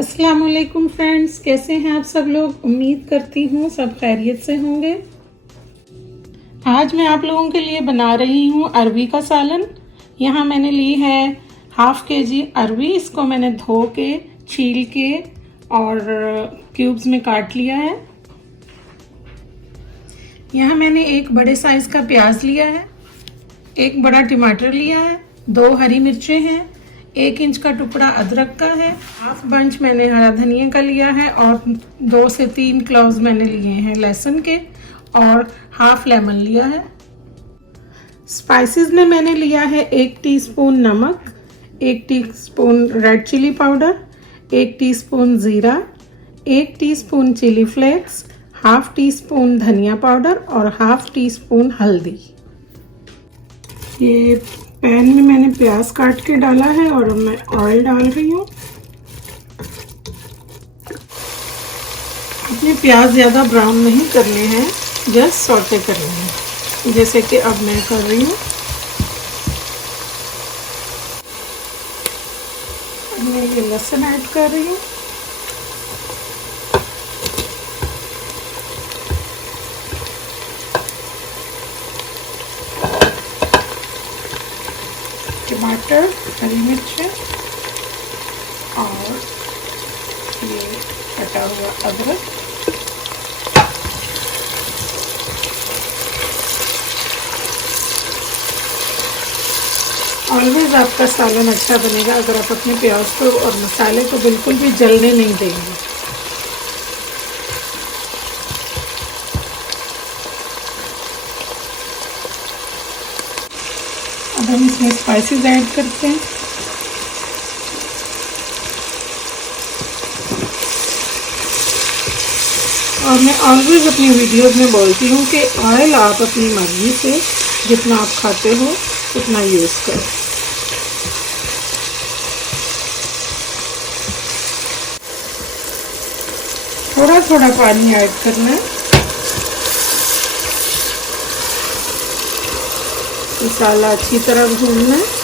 अस्सलाम वालेकुम फ्रेंड्स, कैसे हैं आप सब लोग। उम्मीद करती हूँ सब खैरियत से होंगे। आज मैं आप लोगों के लिए बना रही हूँ अरवी का सालन। यहाँ मैंने ली है हाफ केजी अरवी। इसको मैंने धो के छील के और क्यूब्स में काट लिया है। यहाँ मैंने एक बड़े साइज का प्याज लिया है, एक बड़ा टमाटर लिया है, 2 हरी मिर्चें हैं, 1 इंच का टुकड़ा अदरक का है, हाफ बंच मैंने हरा धनिया का लिया है और 2 से 3 क्लोव्स मैंने लिए हैं लहसुन के और हाफ लेमन लिया है। स्पाइसेस में मैंने लिया है 1 टीस्पून नमक, 1 teaspoon red chilli powder, 1 teaspoon ज़ीरा, 1 teaspoon chilli flakes, half teaspoon धनिया पाउडर और हाफ टी स्पून हल्दी। ये पैन में मैंने प्याज काट के डाला है और अब मैं ऑयल डाल रही हूँ। अपने प्याज ज़्यादा ब्राउन नहीं करने हैं, जस्ट सौटे करने हैं, जैसे कि अब मैं कर रही हूँ। अब मैं ये लहसुन ऐड कर रही हूँ। टमाटर, हरी मिर्च और ये कटा हुआ अदरक। ऑलवेज आपका सालन अच्छा बनेगा अगर आप अपने प्याज को और मसाले को बिल्कुल भी जलने नहीं देंगे। अब हम इसमें स्पाइसेस ऐड करते हैं। और मैं ऑलवेज अपनी वीडियोस में बोलती हूँ कि ऑयल आप अपनी मर्जी से जितना आप खाते हो उतना यूज़ करो। थोड़ा थोड़ा पानी ऐड करना है। मसाला अच्छी तरह भूनना है।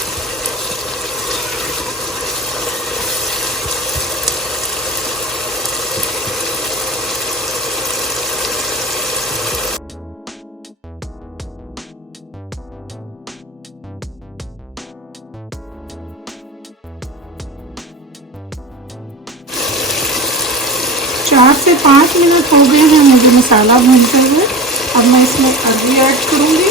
चार से 5 मिनट हो गए हैं मुझे मसाला भूनते हुए। अब मैं इसमें अरवी ऐड करूँगी।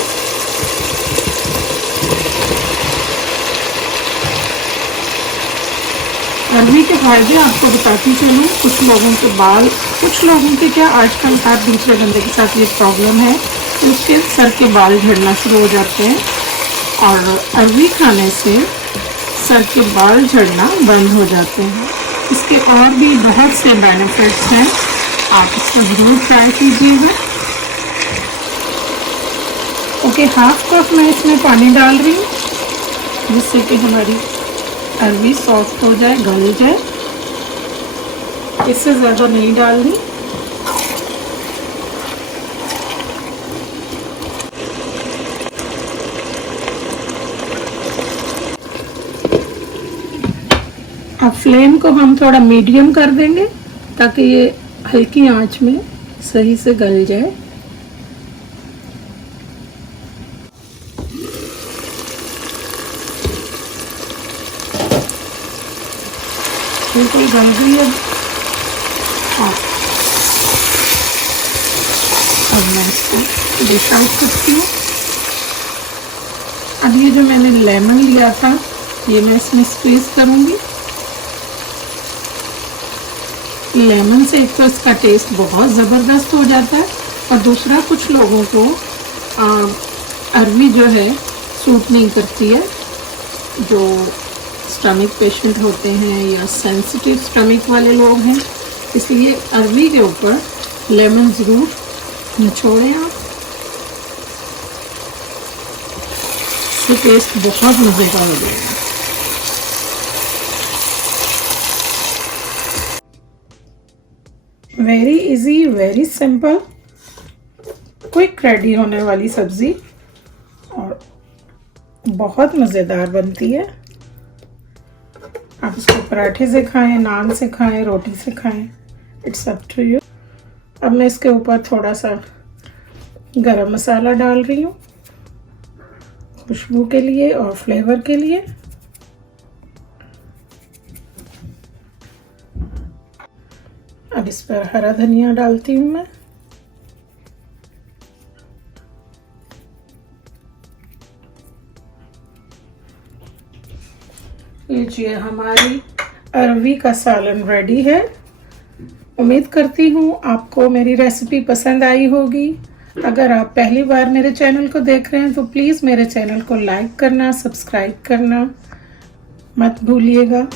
अरवी के फायदे आपको बताती चलूँ। कुछ लोगों के क्या आजकल हर दूसरे बंदे के साथ ये प्रॉब्लम है कि उसके सर के बाल झड़ना शुरू हो जाते हैं और अरवी खाने से सर के बाल झड़ना बंद हो जाते हैं। इसके और भी बहुत से बेनिफिट्स हैं, आप इसको ज़रूर ट्राई कीजिएगा। ओके, हाफ कप मैं इसमें पानी डाल रही हूँ जिससे कि हमारी अरवी सॉफ्ट हो जाए, गल जाए। इससे ज़्यादा नहीं डालनी। अब फ्लेम को हम थोड़ा मीडियम कर देंगे ताकि ये हल्की आंच में सही से गल जाए। बिल्कुल गल गई है। अब मैं इसको डिश आउट करती हूँ। अब ये जो मैंने लेमन लिया था ये मैं इसमें स्क्वीज करूँगी। लेमन से एक तो इसका टेस्ट बहुत ज़बरदस्त हो जाता है और दूसरा कुछ लोगों को अरवी जो है सूट नहीं करती है। जो स्टमक पेशेंट होते हैं या सेंसिटिव स्टमक वाले लोग हैं, इसलिए अरवी के ऊपर लेमन ज़रूर निचोड़ें आप। इससे टेस्ट बहुत मज़ेदार हो जाएगा। Very easy, very simple, quick ready होने वाली सब्ज़ी और बहुत मज़ेदार बनती है। आप इसको पराठे से खाएं, नान से खाएं, रोटी से खाएं, इट्स अप टू यू। अब मैं इसके ऊपर थोड़ा सा गरम मसाला डाल रही हूँ खुशबू के लिए और फ्लेवर के लिए। अब इस पर हरा धनिया डालती हूँ मैं। लीजिए, हमारी अरवी का सालन रेडी है। उम्मीद करती हूँ आपको मेरी रेसिपी पसंद आई होगी। अगर आप पहली बार मेरे चैनल को देख रहे हैं तो प्लीज़ मेरे चैनल को लाइक करना, सब्सक्राइब करना मत भूलिएगा।